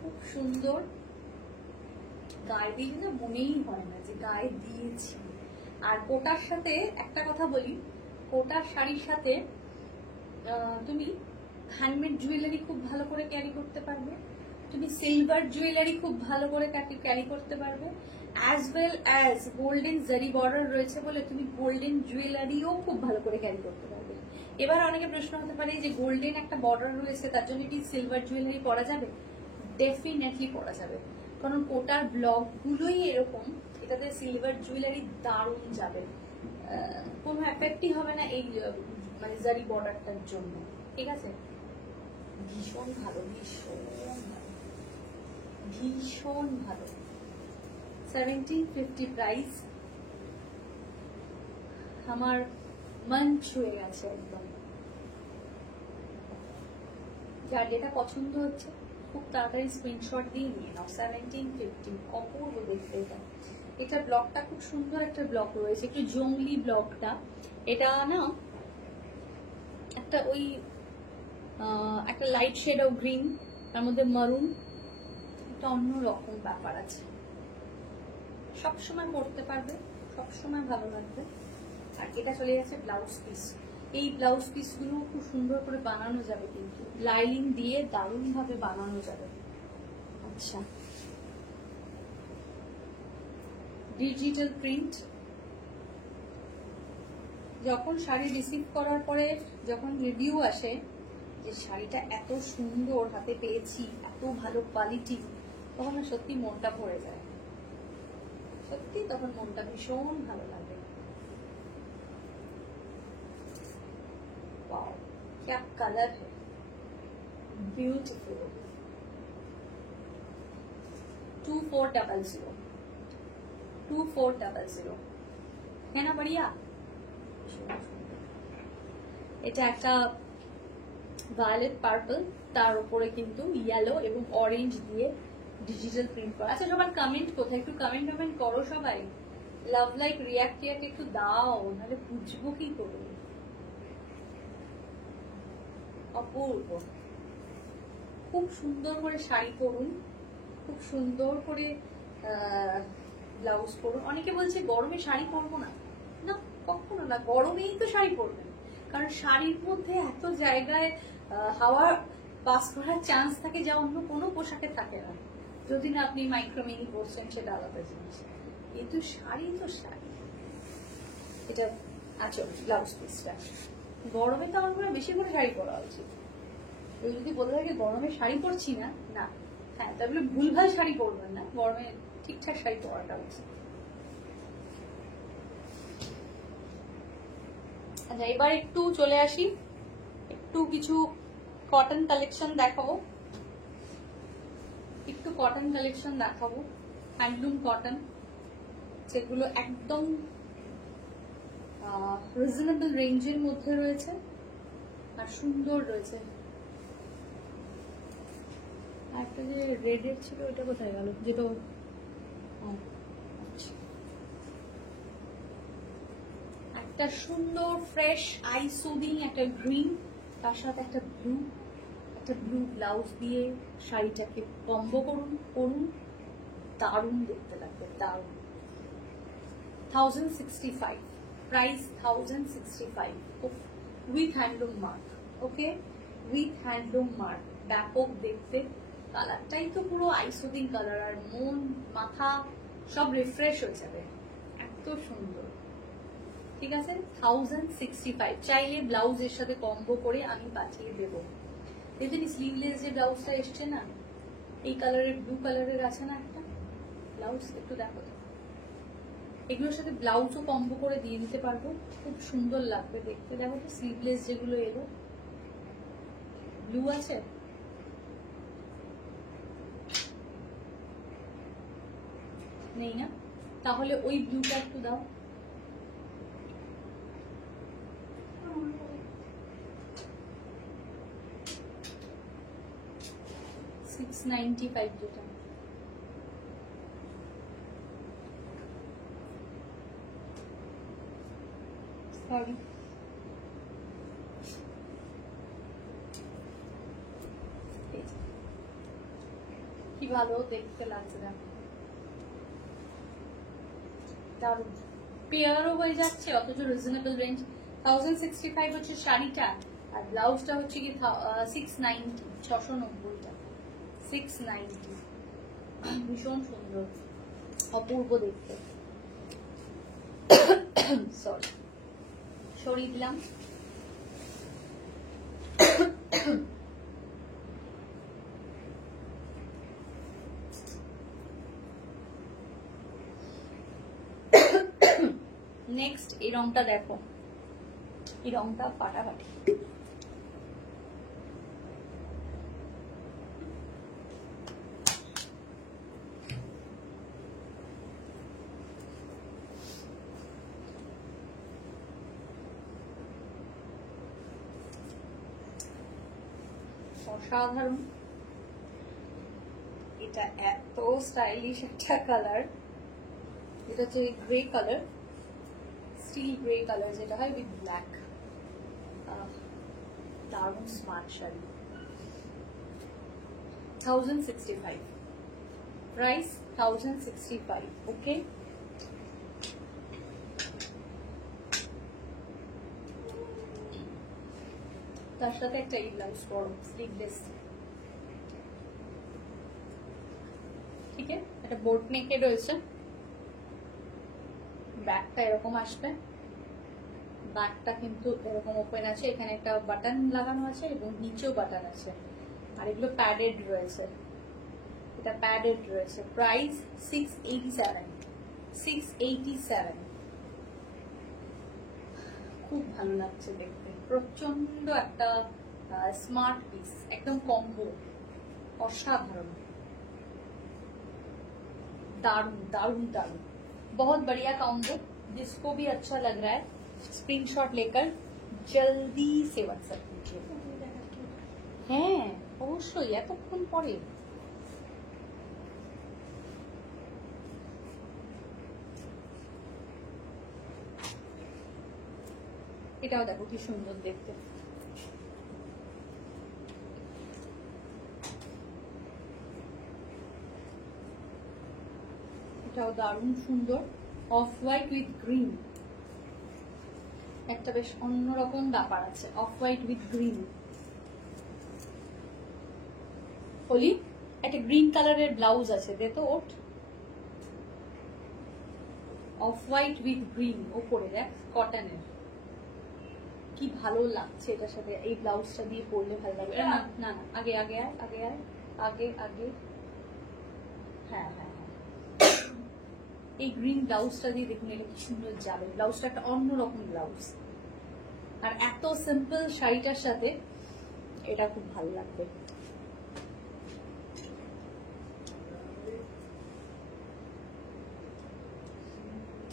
খুব সুন্দর, গায়ে দিয়ে না মনেই হয় না যে গায়ে দিয়েছি। আর কোটার সাথে একটা কথা বলি, কোটার শাড়ির সাথে তুমি হ্যান্ডমেড জুয়েলারি খুব ভালো করে ক্যারি করতে পারবে, তুমি সিলভার জুয়েলারি খুব ভালো করে ক্যারি করতে পারবে, অ্যাজ ওয়েল অ্যাজ গোল্ডেন জারি বর্ডার রয়েছে বলে তুমি গোল্ডেন জুয়েলারিও খুব ভালো করে ক্যারি করতে পারবে। এবার অনেকে প্রশ্ন হতে পারে যে গোল্ডেন একটা বর্ডার রয়েছে, তার জন্য কি সিলভার জুয়েলারি পরা যাবে? ডেফিনেটলি পরা যাবে, কারণ কোটার ব্লকগুলোই এরকম। এটাতে সিলভার জুয়েলারি দারুণ যাবে, কোনো এফেক্টই হবে না এই মানে জারি বর্ডারটার জন্য, ঠিক আছে। ভীষণ ভালো, ভীষণ ভালো, ভীষণ ভালো। 1750 প্রাইস, আমার মন ছুঁয়ে গেছে একদম। যার যেটা পছন্দ হচ্ছে খুব তাড়াতাড়ি স্ক্রিনশট দিয়ে নিয়ে নাও। 1750, অপূর্ব দেখতে এটা। এটার ব্লকটা খুব সুন্দর একটা ব্লক রয়েছে, একটু জঙ্গলি ব্লকটা। এটা না একটা ওই একটা লাইট শেড অফ গ্রিন, তার মধ্যে মারুন, একটা অন্যরকম ব্যাপার আছে। সবসময় পরতে পারবে, সবসময় ভালো লাগবে। আর এটা চলে গেছে ব্লাউজ পিস। এই ব্লাউজ পিসগুলো খুব সুন্দর করে বানানো যাবে, কিন্তু লাইলিং দিয়ে দারুণ ভাবে বানানো যাবে। আচ্ছা, ডিজিটাল প্রিন্ট। যখন শাড়ি রিসিভ করার পরে যখন রিভিউ আসে যে শাড়িটা এত সুন্দর হাতে পেয়েছি, এত ভালো কোয়ালিটি, তখন সত্যি মনটা ভরে যায়, সত্যি তখন মনটা ভীষণ ভালো লাগে। वाओ, क्या कलर है, ब्यूटीफुल। 2400 है ना, बढ़िया। এটা একটা ভায়োলেট পার্পল, তার উপরে কিন্তু ইয়েলো এবং অরেঞ্জ দিয়ে ডিজিটাল প্রিন্ট করা। আচ্ছা, সবার কমেন্ট কোথায়? একটু কমেন্ট করো সবাই। লাভ লাইক রিয়াক্ট একটু দাও, নাহলে বুঝবো কি করে। অপূর্ব, খুব সুন্দর করে শাড়ি পরুন, খুব সুন্দর করে ব্লাউজ পরুন। অনেকে বলছে গরমে শাড়ি পরবো না, না কখনো না, গরমেই তো শাড়ি পরবেন, কারণ শাড়ির মধ্যে এত জায়গায় হাওয়া পাস করার চান্স থাকে যা অন্য কোনো পোশাকে থাকে না। যদি না আপনি মাইক্রোমিনি পরছেন সেটা আলাদা জিনিস, কিন্তু শাড়ি তো শাড়ি। এটা আচ্ছা, ব্লাউজ পিসটা গরমে তো আমার বেশি করে শাড়ি পরা উচিত, কেউ যদি বলে থাকে গরমে শাড়ি পরছি না, না, হ্যাঁ তাহলে ভুলভাল শাড়ি পরবেন না, গরমে ঠিকঠাক শাড়ি পরাটা উচিত। আচ্ছা, এবার একটু চলে আসি, একটু কিছু কটন কালেকশন দেখাবো, একটু কটন কালেকশন দেখাবো, হ্যান্ডলুম কটন, যেগুলো একদম রিজনেবল রেঞ্জের মধ্যে রয়েছে আর সুন্দর রয়েছে। একটা যে রেডের ছিল ওইটা কোথায় গেল, যেটা একটা সুন্দর ফ্রেশ আই সুদিং একটা গ্রিন, তার সাথে একটা ব্লু ব্লাউজ দিয়ে শাড়িটাকে কম্বো করুন, দারুণ দেখতে লাগবে, দারুণ। 1065, price 1065, with handloom mark. Okay, with handloom mark, ব্যাপক দেখতে, কালারটাই তো পুরো আইসুদিং কালার, আর মন মাথা সব রিফ্রেশ হয়ে যাবে, এত সুন্দর। ঠিক আছে, 1065, চাইলে ব্লাউজ এর সাথে কম্বো করে আমি পাঠিয়ে দেবো। দেখবেন স্লিভলেস যে ব্লাউজটা এসছে না, এই কালারের, ব্লু কালারের আছে না একটা ব্লাউজ, একটু দেখো তো, এগুলোর সাথে ব্লাউজও কম্বো করে দিয়ে দিতে পারবো, খুব সুন্দর লাগবে দেখতে। দেখো তো স্লিভলেস যেগুলো এলো, ব্লু আছে, নেই না, তাহলে ওই ব্লুটা একটু দাও। $695 যেটা, সরি, কি ভালো দেখতে লাগছে, দেখো দারুণ, পেয়ারও হয়ে যাচ্ছে, অথচ রিজনেবল রেঞ্জ। 1065 হচ্ছে শাড়িটা, আর ব্লাউজটা হচ্ছে কি 690, 690টা, 690, ভীষণ সুন্দর, অপূর্ব দেখতে। সরি, সরিয়ে দিলাম। নেক্সট এই রংটা দেখো, এই রংটা ফাটাফাটি, অসাধারণ, এটা এত স্টাইলিশ একটা কালার, এটা হচ্ছে grey colour, still grey colour যেটা হয় উইথ ব্ল্যাক, দারুণ স্মার্ট শাড়ি। 1065, প্রাইস 1065। ওকে, তার সাথে একটা এই ব্লাউজ করো স্লিভলেস, ঠিক আছে, এটা বোট নেকে রয়েছে, ব্যাকটা এরকম আসবে, ব্যাকটা কিন্তু এরকম ওপেন আছে, এখানে একটা বাটন লাগানো আছে এবং নিচেও বাটন আছে, আর এগুলো প্যাডেড রয়েছে, এটা প্যাডেড রয়েছে। প্রাইস 687, 687, খুব ভালো লাগছে দেখতে, প্রচন্ড একটা স্মার্ट पीस, एकदम कॉम्बो, असाधारण, दारुण दारुण दारुण, बहुत बढ़िया कॉम्बो। जिसको भी अच्छा लग रहा है स्क्रीनशॉट लेकर जल्दी से व्हाट्सएप कीजिए। হ্যাঁ অবশ্যই, এতক্ষণ পরে এটাও দেখো কি সুন্দর দেখতে, এটাও দারুণ সুন্দর, অফ হোয়াইট উইথ গ্রিন, একটা বেশ অন্যরকম ব্যাপার আছে, অফ হোয়াইট উইথ গ্রিন। হলি একটা গ্রিন কালারের ব্লাউজ আছে, দে তো ওট, অফ হোয়াইট উইথ গ্রিন, ওপরে দেখ কটনের, কি ভালো লাগছে এটার সাথে, এই ব্লাউজটা দিয়ে পরলে ভালো লাগবে। না না না, আগে আগে আয়, আগে আয়, আগে আগে, হ্যাঁ হ্যাঁ হ্যাঁ, এই গ্রিন ব্লাউজটা দিয়ে দেখুন এটা কি সুন্দর যাবে। ব্লাউজটা একটা অন্যরকম ব্লাউজ, আর এত সিম্পল শাড়িটার সাথে এটা খুব ভালো লাগবে।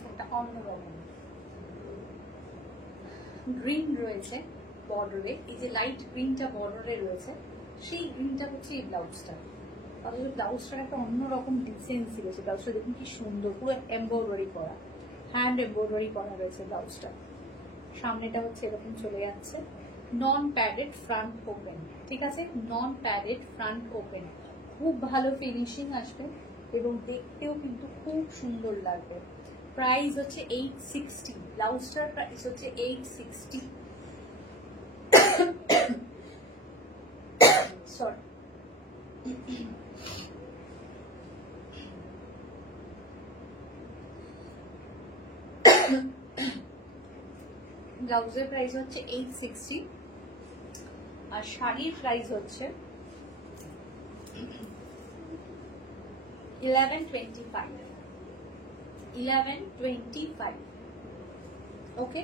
একটা অন্যরকম গ্রিন রয়েছে বর্ডারে, এই যে লাইট গ্রিনটা বর্ডারে রয়েছে, সেই গ্রিনটা হচ্ছে এই ব্লাউজটা। অথচ ব্লাউজটার একটা অন্যরকম ডিসেন্সি রয়েছে। ব্লাউজটা দেখুন কি সুন্দর, পুরো এমব্রয়ডারি করা, হ্যান্ড এমব্রয়ডারি করা রয়েছে ব্লাউজটা। সামনেটা হচ্ছে এরকম চলে যাচ্ছে, নন প্যাডেড ফ্রন্ট ওপেন, ঠিক আছে, নন প্যাডেড ফ্রন্ট ওপেন। খুব ভালো ফিনিশিং আসবে এবং দেখতেও কিন্তু খুব সুন্দর লাগবে। প্রাইস হচ্ছে 860, ব্লাউজটার প্রাইস হচ্ছে 860। সরি, ব্লাউজের প্রাইস হচ্ছে 860 আর শাড়ির প্রাইস হচ্ছে 1125, 1125। ওকে,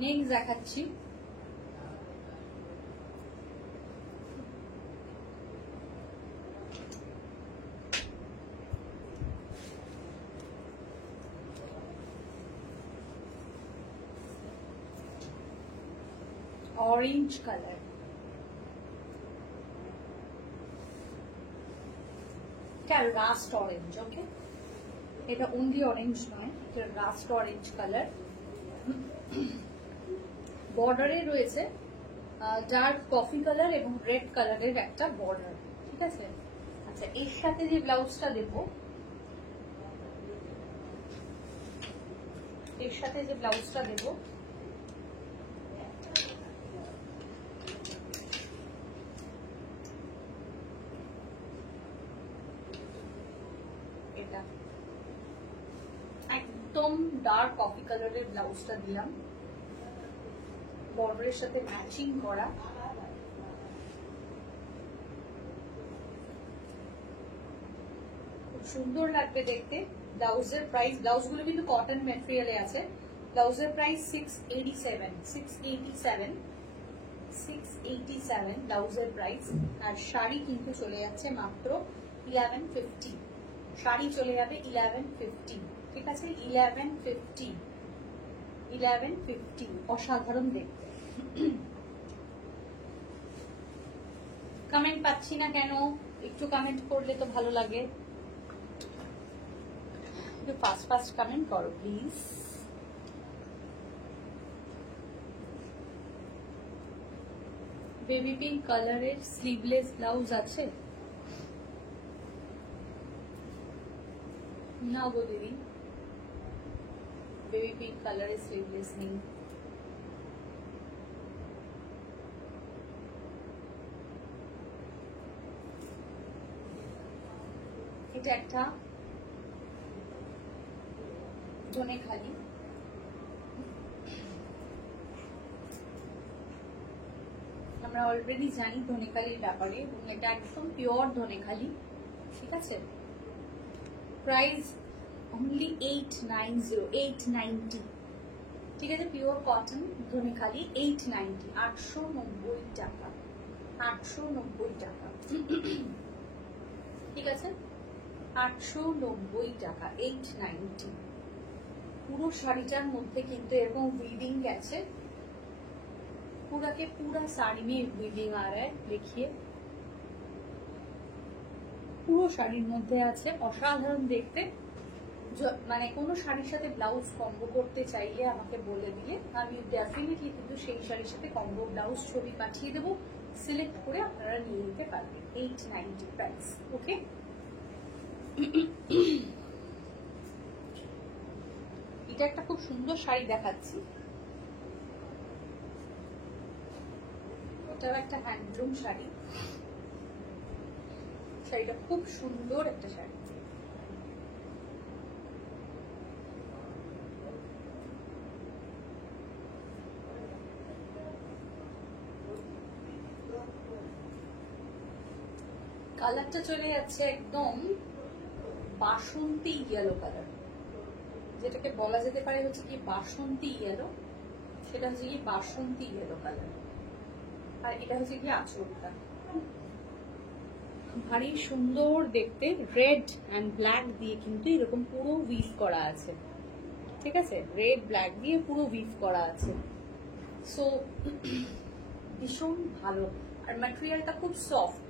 নেক্সট দেখাচ্ছি অরেঞ্জ কালার। এটা রাস্ট অরেঞ্জ, ওকে, এটা অনলি অরেঞ্জ নয়, এটা রাস্ট অরেঞ্জ কালার। বর্ডারে রয়েছে ডার্ক কফি কালার এবং রেড কালারের একটা বর্ডার, ঠিক আছে। আচ্ছা, এর সাথে যে ব্লাউজটা দেব, এর সাথে যে ব্লাউজটা দেব এটা একদম ডার্ক কফি কালারের ব্লাউজটা দিলাম, বর্ডারের সাথে ম্যাচিং করা। খুব সুন্দর লাগবে দেখতে। ব্লাউজের প্রাইস, ব্লাউজগুলো কিন্তু কটন ম্যাটেরিয়ালে আছে। ব্লাউজের প্রাইস 687, 687, 687 ব্লাউজের প্রাইস। আর শাড়ি কিন্তু চলে যাচ্ছে মাত্র 1150, শাড়ি চলে যাবে 1150, ঠিক আছে, 1150, 1150। অসাধারণ দেখতে। কমেন্ট পাচ্ছি না কেন? একটু কমেন্ট করলে তো ভালো লাগে, একটু ফাস্ট ফাস্ট কমেন্ট করো প্লিজ। বেবি পিঙ্ক কালারের স্লিভলেস ব্লাউজ আছে না গো দিদি? বেবি পিঙ্ক কালারের স্লিভলেস নেই। এটা একটা ধনেখালি, আমরা অলরেডি জানি ধনেখালির ব্যাপারে, এবং এটা একদম পিওর ধনেখালি, ঠিক আছে। প্রাইস অনলি 890, 890, ঠিক আছে, পিওর কটন ধনেখালি 890, 890 টাকা, 890 টাকা, ঠিক আছে, 890 টাকা, 890। পুরো শাড়িটার মধ্যে কিন্তু এরকম উইভিং গেছে, पूरा के पूरा साड़ी में উইভিং आ रहा है, देखिए পুরো শাড়ির মধ্যে আছে। অসাধারণ দেখতে। মানে কোনো শাড়ির সাথে ব্লাউজ কম্বো করতে চাইলে আমাকে বলে দিলে আমি ডেফিনেটলি কিন্তু সেই শাড়ির সাথে কম্বো ব্লাউজ ছবি পাঠিয়ে দেবো, সিলেক্ট করে আপনারা নিয়ে নিতে পারবেন। 890 প্রাইস, ওকে। এটা একটা খুব সুন্দর শাড়ি দেখাচ্ছি, এটাও একটা হ্যান্ডলুম শাড়ি। শাড়িটা খুব সুন্দর একটা শাড়ি। কালারটা চলে যাচ্ছে একদম বাসন্তী ইয়েলো কালার, যেটাকে বলা যেতে পারে হচ্ছে কি বাসন্তী ইয়েলো, সেটা হচ্ছে কি বাসন্তী ইয়েলো কালার। আর এটা হচ্ছে কি আঁচলটা, ভারী সুন্দর দেখতে, রেড অ্যান্ড ব্ল্যাক দিয়ে কিন্তু এরকম পুরো উইভ করা আছে, ঠিক আছে, রেড ব্ল্যাক দিয়ে পুরো উইভ করা আছে। সো ভীষণ ভালো। আর ম্যাটেরিয়ালটা খুব সফট,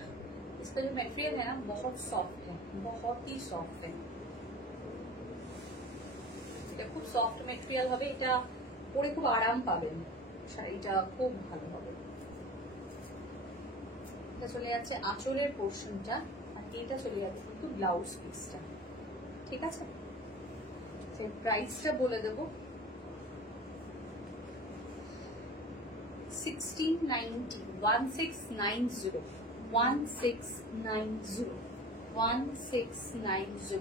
इसका जो मटेरियल है ना बहुत सॉफ्ट है, बहुत ही सॉफ्ट है। এটা খুব সফট ম্যাটেরিয়াল হবে, এটা পরে খুব আরাম পাবেন, শাড়িটা খুব ভালো হবে। এটা চলে যাচ্ছে আঁচলের পোর্শনটা, আর এটা চলে যাচ্ছে কিন্তু ব্লাউজ পিসটা, ঠিক আছে। সেই প্রাইসটা বলে দেবো, 1690, 1690, 1690, 1690।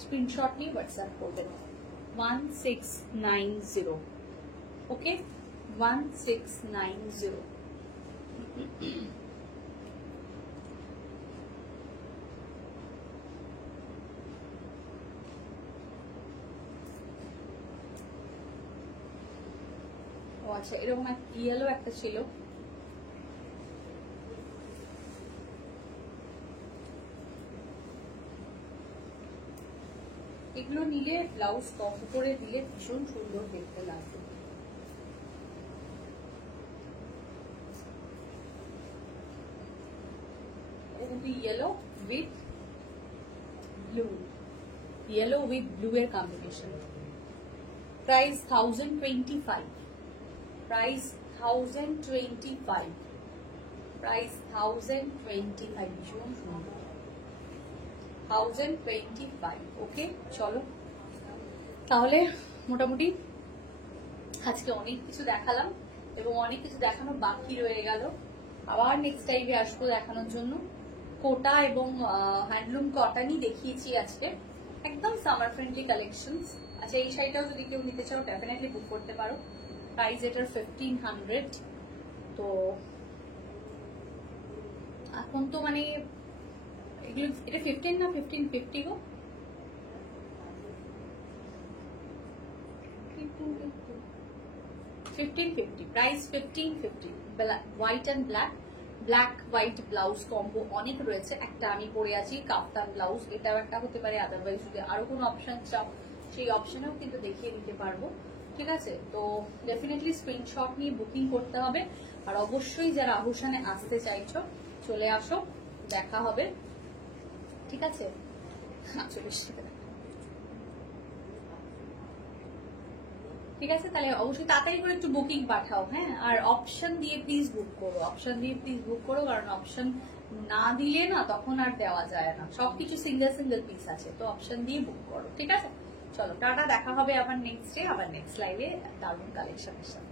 স্ক্রিনশট নিয়ে হোয়াটসঅ্যাপ করবেন 1690, ওকে 1690। ও আচ্ছা, এরকম ইয়েলো একটা ছিল, এগুলো নিলে ব্লাউজ টপ করে দিলে ভীষণ সুন্দর দেখতে লাগবে। Yellow with blue, yellow with blue এর কম্বিনেশন। প্রাইস 1025, প্রাইস 1025, প্রাইস 1025, ভীষণ সুন্দর 1025। ওকে চলো, তাহলে মোটামুটি আজকে অনেক কিছু দেখালাম এবং অনেক কিছু দেখানো বাকি রয়ে গেল। আবার নেক্সট টাইমে আসবো দেখানোর জন্য। কোটা এবং হ্যান্ডলুম কটনই দেখিয়েছি আজকে, একদম সামার ফ্রেন্ডলি কালেকশনস। আচ্ছা, এই শাড়িটাও যদি কেউ নিতে চাও ডেফিনেটলি বুক করতে পারো। প্রাইস এটার 1500। তো এখন তো মানে এগুলো, এটা 15 না 1550 গো, 1550, price 1550। White and black, black white blouse combo অনেক রয়েছে। একটা আমি পরে আছি কাফতান ব্লাউজ, এটাও একটা হতে পারে। আদারওয়াইজ যদি আরো কোনো অপশন চাও সেই অপশনেও কিন্তু দেখিয়ে দিতে পারবো, ঠিক আছে। তো ডেফিনেটলি স্ক্রিনশট নিয়ে বুকিং করতে হবে। আর অবশ্যই যারা আভূষণে আসতে চাইছো চলে আসো, দেখা হবে, ঠিক আছে। ঠিক আছে, তাহলে অবশ্যই তাড়াতাড়ি করে একটু বুকিং পাঠাও, হ্যাঁ। আর অপশন দিয়ে প্লিজ বুক করো, অপশন দিয়ে প্লিজ বুক করো, কারণ অপশন না দিলে না তখন আর দেওয়া যায় না, সবকিছু সিঙ্গেল সিঙ্গেল পিস আছে, তো অপশন দিয়ে বুক করো, ঠিক আছে। চলো টাটা, দেখা হবে আবার নেক্সট ডে, আবার নেক্সট লাইভে দারুণ কালেকশনের সাথে।